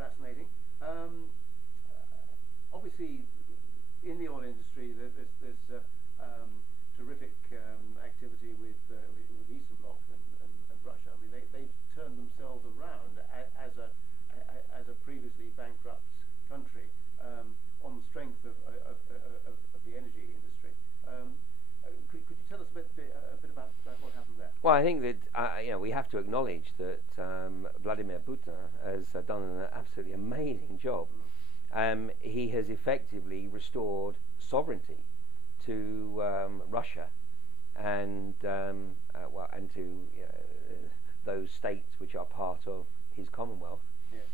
fascinating. Obviously, in the oil industry, there's terrific activity with Eastern Bloc and Russia. I mean, they've turned themselves around as a previously bankrupt country on the strength of the energy industry. Could you tell us a bit about what happened there? Well, I think that we have to acknowledge that Vladimir Putin has done an absolutely amazing job. He has effectively restored sovereignty to Russia and to those states which are part of his Commonwealth. Yeah.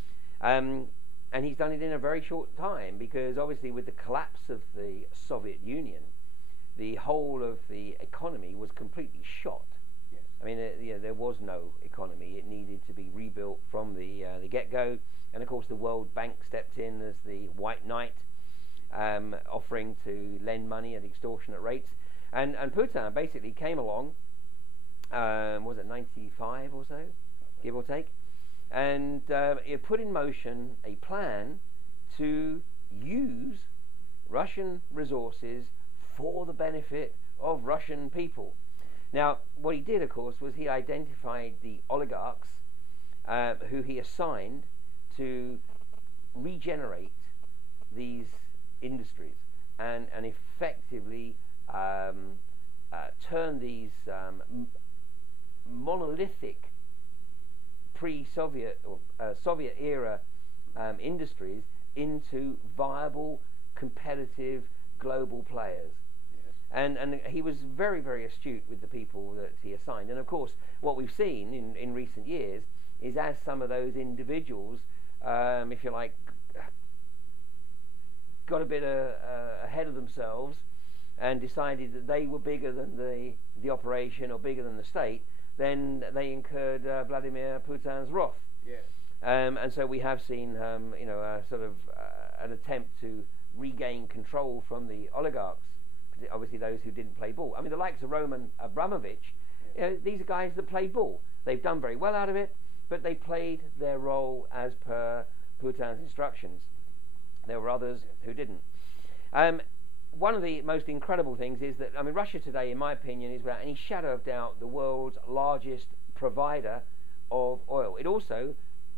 And he's done it in a very short time, because obviously with the collapse of the Soviet Union, the whole of the economy was completely shot. Yes. I mean, there was no economy. It needed to be rebuilt from the get-go. And of course, the World Bank stepped in as the White Knight, offering to lend money at extortionate rates. And Putin basically came along, was it 95 or so, give or take, and it put in motion a plan to use Russian resources for the benefit of Russian people. Now, what he did, of course, was he identified the oligarchs who he assigned to regenerate these industries and effectively turn these monolithic pre-Soviet or Soviet-era industries into viable, competitive, global players. Yes. And he was very, very astute with the people that he assigned. And of course, what we've seen in recent years is, as some of those individuals, if you like, got a bit ahead of themselves and decided that they were bigger than the operation or bigger than the state, then they incurred Vladimir Putin's wrath. Yes. And so we have seen, sort of an attempt to regain control from the oligarchs, obviously those who didn't play ball. I mean, the likes of Roman Abramovich, these are guys that play ball. They've done very well out of it, but they played their role as per Putin's instructions. There were others who didn't. One of the most incredible things is that, I mean, Russia today, in my opinion, is without any shadow of doubt the world's largest provider of oil. It also,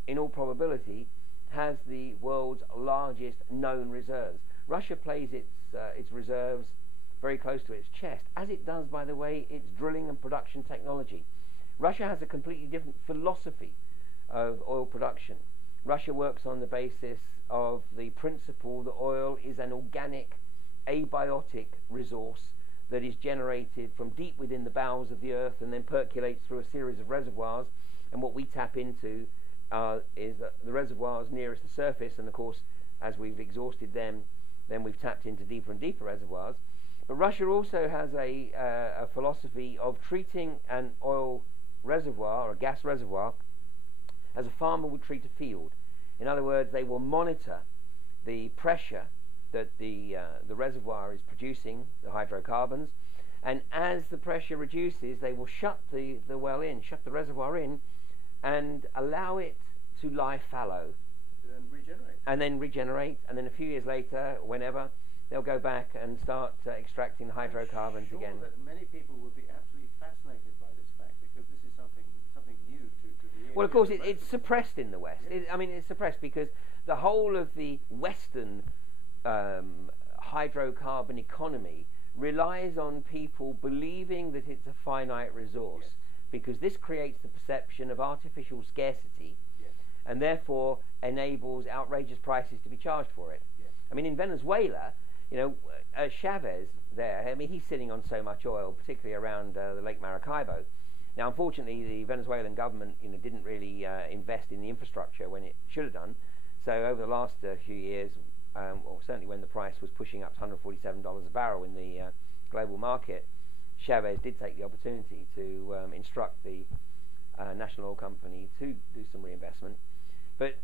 in all probability, has the world's largest known reserves. Russia plays its reserves very close to its chest, as it does, by the way, its drilling and production technology. Russia has a completely different philosophy of oil production. Russia works on the basis of the principle that oil is an organic, abiotic resource that is generated from deep within the bowels of the earth and then percolates through a series of reservoirs. And what we tap into is the reservoirs nearest the surface, and of course, as we've exhausted them, then we've tapped into deeper and deeper reservoirs. But Russia also has a philosophy of treating an oil reservoir or a gas reservoir as a farmer would treat a field. In other words, they will monitor the pressure that the reservoir is producing, the hydrocarbons, and as the pressure reduces, they will shut the well in, shut the reservoir in, and allow it to lie fallow. And then regenerate, and then a few years later, whenever, they'll go back and start extracting the hydrocarbons again. I'm sure that many people would be absolutely fascinated by this fact, because this is something new to the Well, of course, it's suppressed in the West. Yes. It's suppressed because the whole of the Western hydrocarbon economy relies on people believing that it's a finite resource, yes, because this creates the perception of artificial scarcity, yes, and therefore enables outrageous prices to be charged for it. Yes. I mean, in Venezuela, Chavez there, I mean, he's sitting on so much oil, particularly around the Lake Maracaibo. Now, unfortunately, the Venezuelan government, didn't really invest in the infrastructure when it should have done. So over the last few years, well, certainly when the price was pushing up to $147 a barrel in the global market, Chavez did take the opportunity to instruct the National Oil Company to do some reinvestment. But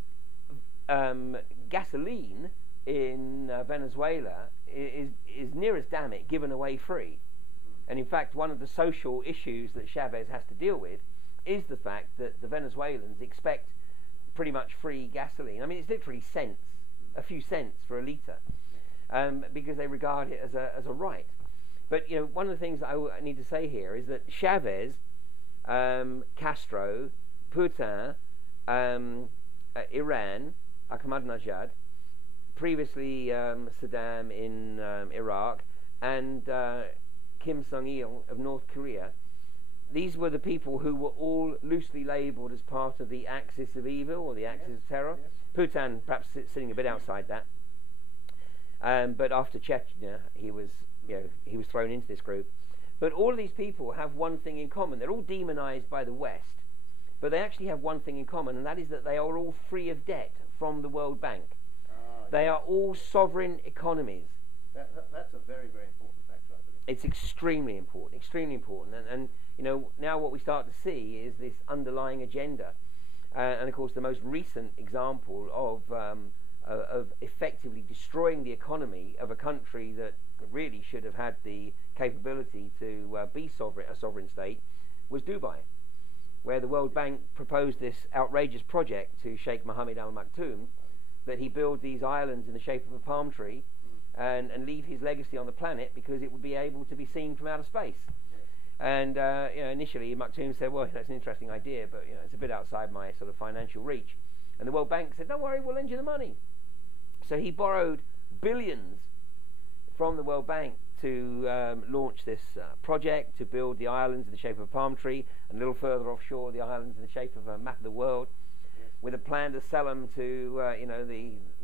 gasoline in Venezuela is near as damn it given away free. And in fact, one of the social issues that Chavez has to deal with is the fact that the Venezuelans expect pretty much free gasoline. I mean, it's literally cents, a few cents for a litre, because they regard it as a right. But one of the things that I need to say here is that Chavez, Castro, Putin, Iran, Ahmadinejad, previously Saddam in Iraq, and Kim Jong-il of North Korea, these were the people who were all loosely labelled as part of the axis of evil or the axis of terror. Yes. Putin perhaps sitting a bit outside that, but after Chechnya he was thrown into this group. But all of these people have one thing in common: they're all demonised by the West, but they actually have one thing in common, and that is that they are all free of debt from the World Bank. They are all sovereign economies. That's a very, very important factor, I believe. It's extremely important, and now what we start to see is this underlying agenda, and of course the most recent example of effectively destroying the economy of a country that really should have had the capability to be a sovereign state was Dubai, where the World Bank proposed this outrageous project to Sheikh Mohammed Al Maktoum, that he build these islands in the shape of a palm tree and leave his legacy on the planet because it would be able to be seen from outer space. And initially Maktoum said, well, that's an interesting idea, but it's a bit outside my sort of financial reach. And the World Bank said, don't worry, we'll lend you the money. So he borrowed billions from the World Bank to launch this project, to build the islands in the shape of a palm tree, and a little further offshore the islands in the shape of a map of the world, with a plan to sell them to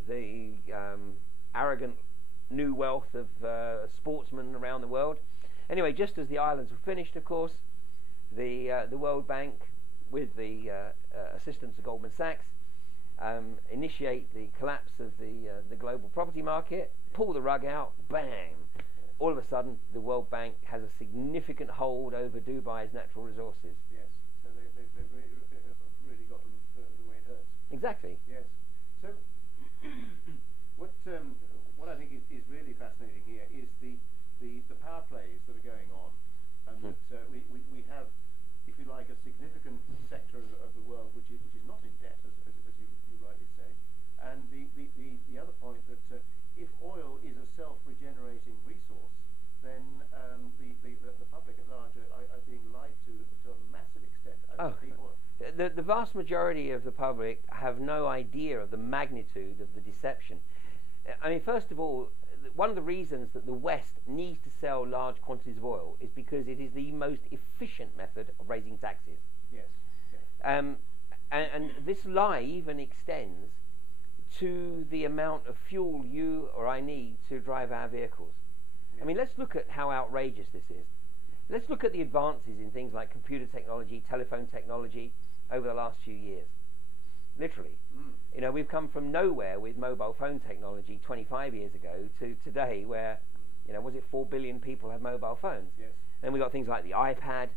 the arrogant new wealth of sportsmen around the world. Anyway, just as the islands were finished, of course, the World Bank, with the assistance of Goldman Sachs, initiate the collapse of the global property market, pull the rug out, bang! All of a sudden, the World Bank has a significant hold over Dubai's natural resources. Yes, so they've really got them the way it hurts. Exactly. Yes. So, what I think is really fascinating here is the power plays that are going on, and that we have, if you like, a significant sector of the world which is not in debt, as you rightly say, and the other point that if oil is a self-regenerating resource, then the public at large are being lied to a massive extent. The vast majority of the public have no idea of the magnitude of the deception. I mean, first of all, one of the reasons that the West needs to sell large quantities of oil is because it is the most efficient method of raising taxes. Yes. And this lie even extends to the amount of fuel you or I need to drive our vehicles. I mean, let's look at how outrageous this is. Let's look at the advances in things like computer technology, telephone technology over the last few years. Literally. We've come from nowhere with mobile phone technology 25 years ago to today where, was it 4 billion people have mobile phones? Yes. And we've got things like the iPad,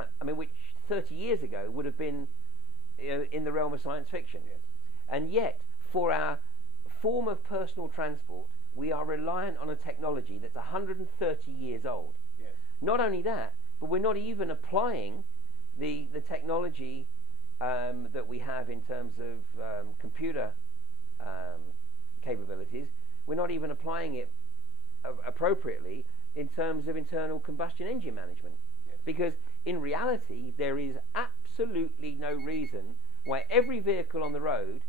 I mean, which 30 years ago would have been in the realm of science fiction. Yes. And yet, for our form of personal transport, we are reliant on a technology that's 130 years old. Yes. Not only that, but we're not even applying the technology that we have in terms of computer capabilities. We're not even applying it appropriately in terms of internal combustion engine management. Yes. Because in reality, there is absolutely no reason why every vehicle on the road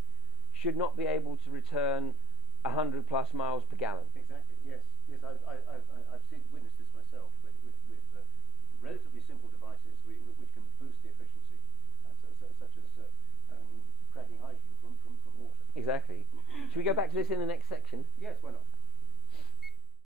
should not be able to return 100 plus miles per gallon. Exactly. Yes. I've witnessed this myself with relatively simple devices which can boost the efficiency, such as cracking hydrogen from water. Exactly. Should we go back to this in the next section? Yes. Why not?